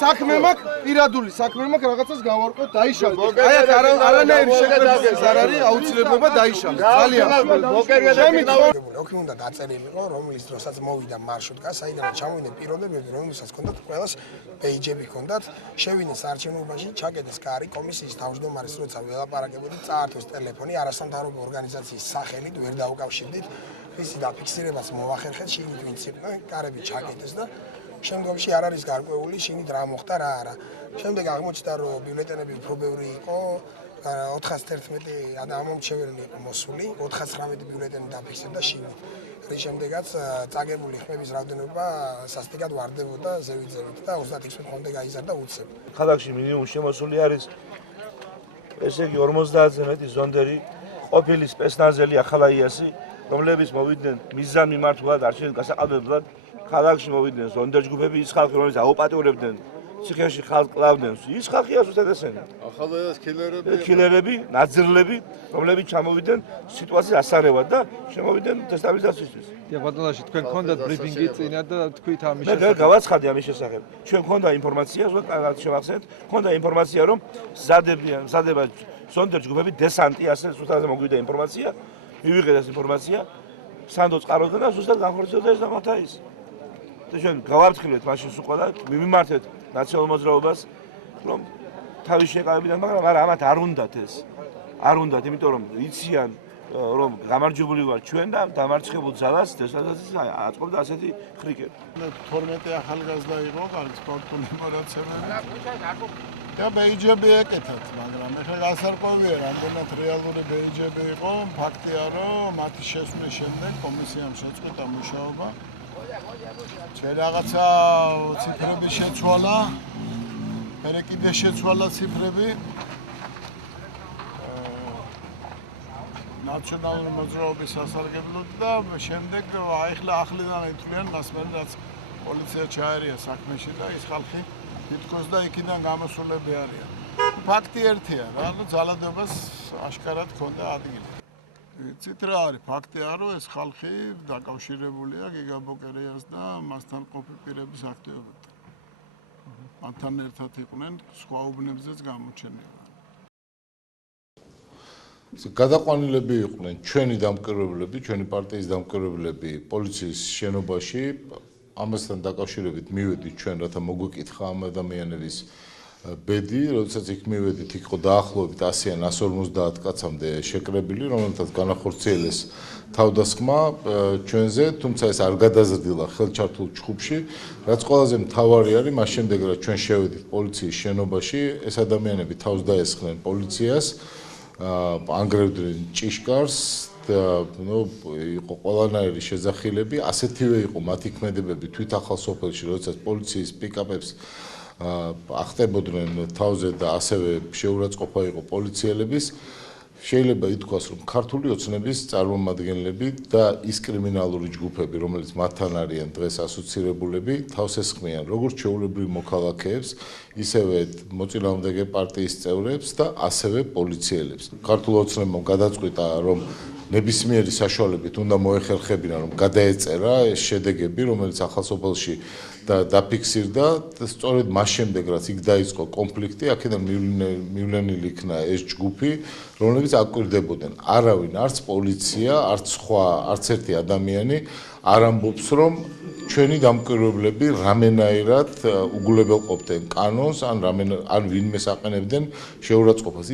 საქმე მაქვს პირადული საქმე მაქვს რაღაცას გავარკვევ დაიშალოთ. აი არანაირი შეკრებების არ არის აუცილებლობა დაიშალოთ. ძალიან ოქი უნდა დაწერილიყო, რომლის დროსაც მოვიდა მარშრუტკა, საიდანაც ჩამოვიდნენ პიროვნებები, რომელსაც ჰქონდათ ყველას პეიჯები ჰქონდათ, შევიდნენ საარჩევნობაში, ჩაკეტეს კარი კომისიის თავმჯდომარის როცა ველაპარაკებოდი, წაართვეს ტელეფონი, არასამთავრობო ორგანიზაციის სახელით ვერ დაუკავშირდით, ისი დაფიქსირებას მოახერხეთ, შიგნით ვინც იყვნენ, კარები ჩაკეტეს და შემდგომში არ არის გარკვეული, შიგნით რა მოხდა, რა არა. შემდეგ აღმოჩნდა, რომ ბიულეტენები უფრო ბევრი იყო, 411 ამომრჩეველი იყო მოსული, 419 ბიულეტენი დაფიქსირდა შიგნით. რის შემდეგაც წაგებული ხმების რაოდენობა სასტიკად ვარდებოდა ზევით და 36 ხმამდე გაიზარდა უცებ. ქალაქში მინიმუმ შემოსული არის ესე იგი 50-ზე მეტი ზონდერი, ყოფილი სპეცნაზელი ახალაიასი, რომლებიც მოვიდნენ მიზან მიმართულად არჩევნების გასაყალბებლად, ქალაქში მოვიდნენ ზონდერ ჯგუფები, ის ხალხი, რომელიც აუპატიურებდნენ ციხეში ხალხს კლავდნენ, ის ხალხია ზუსტად ესენი. ახალაიას კილერები, ნაძრლები, რომლებიც ჩამოვიდნენ სიტუაციის ასარევად და შემოვიდნენ დესტაბილიზაციისთვის. ბატონაში თქვენ გქონდათ ბრიფინგი წინა და თქვით ამის შესახებ. მე გავაცხადი ამის შესახებ. ჩვენ გქონდა ინფორმაცია, ზოგადად შევახსენეთ, გქონდა ინფორმაცია, რომ მზადება ზონდერ ჯგუფები დესანტი, ასე ზუსტად მოგვიდა ინფორმაცია, მივიღეთ ეს ინფორმაცია, სანდო წყაროდან და ზუსტად განხორციელდა ეს დამათა ის. და ჩვენ გავაფრთხილეთ მაშინ სულ ყველა მიმართეთ ნაციონალურ მოძრაობას, რომ თავის შეკავებიდან, მაგრამ ამათ არ უნდათ ეს. არ უნდათ, იმიტომ რომ იციან, რომ გამარჯვებული ვარ ჩვენ და დამარცხებულ ძალას დესტაბილიზაციის აწყობდა ასეთი ხრიკები. 12 ახალგაზრდა იყო, კარგი სპორტული მონაცემები. და ბეიჯები ეკეთათ, მაგრამ ეხლა გასარკვევია, რამდენად რეალური ბეიჯები იყო, ფაქტია, რომ მათი შესვლის შემდეგ კომისიამ შეწყვიტა მუშაობა. ჩვენ რაღაცა ციფრები შეცვალა, მერე კიდე შეცვალა ციფრები. ნაციონალური მოძრაობის სასარგებლოდ და შემდეგ ახლა ახლიდან ითვლიან მას მერე რაც პოლიცია ჩაერია საქმეში და ის ხალხი თითქოს და იქიდან გამოსულები არიან. ფაქტი ერთია რა, ну ძალადობას აშკარად ჰქონდა ადგილი. იცით რა არის, ფაქტია რომ ეს ხალხი დაკავშირებულია გიგაბოკერიას და მასთან ყოფი პირების აქტივობებთან. მათთან ერთად იყვნენ სხვა უბნებზეც გამოჩენილი. გადაყვანილები იყვნენ ჩვენი დამკვირვებლები, ჩვენი პარტიის დამკვირვებლები პოლიციის შენობაში, ამასთან დაკავშირებით მივედით ჩვენ, რათა მოგვეკითხა ამ ადამიანების ბედი, როდესაც იქ მივედით, იქ იყო დაახლოებით 100-ან 150 კაცამდე შეკრებილი, რომელთაც განახორციელეს თავდასხმა ჩვენზე, თუმცა ეს არ გადაზრდილა ხელჩართულ ჩხუბში, რაც ყველაზე მთავარი არის, მას შემდეგ რაც ჩვენ შევედით პოლიციის შენობაში, ეს ადამიანები თავს დაესხნენ პოლიციას, ანგრევდნენ ჭიშკარს იყო ყველანაირი შეძახილები, ასეთივე იყო მათი ქმედებები თვით ახალსოფელში, როდესაც პოლიციის პიკაპებს ახტებოდნენ თავზე და ასევე შეურაცხყოფა იყო პოლიციელების. შეიძლება ითქვას, რომ ქართული ოცნების წარმომადგენლები და ის კრიმინალური ჯგუფები, რომელიც მათთან არიან დღეს ასოცირებულები, თავს ესხმიან როგორც ჩვეულებრივ მოქალაქეებს, ისევე მოწინააღმდეგე პარტიის წევრებს და ასევე პოლიციელებს. ქართულ ოცნებამ გადაწყვიტა, რომ ნებისმიერი საშუალებით უნდა მოეხერხებინან, რომ გადაეწერა ეს შედეგები, რომელიც ახალსოფელში დაფიქსირდა, სწორედ მას შემდეგ, რაც იქ დაიწყო კონფლიქტი, აქედან მივლენილი იქნა ეს ჯგუფი, რომლებიც აკვირდებოდნენ. არავინ, არც პოლიცია, არც სხვა, არც ერთი ადამიანი არ ამბობს, რომ ჩვენი დამკვირვებლები რამენაირად უგულებელყოფდნენ კანონს, ან ვინმეს აყენებდნენ შეურაცხყოფას.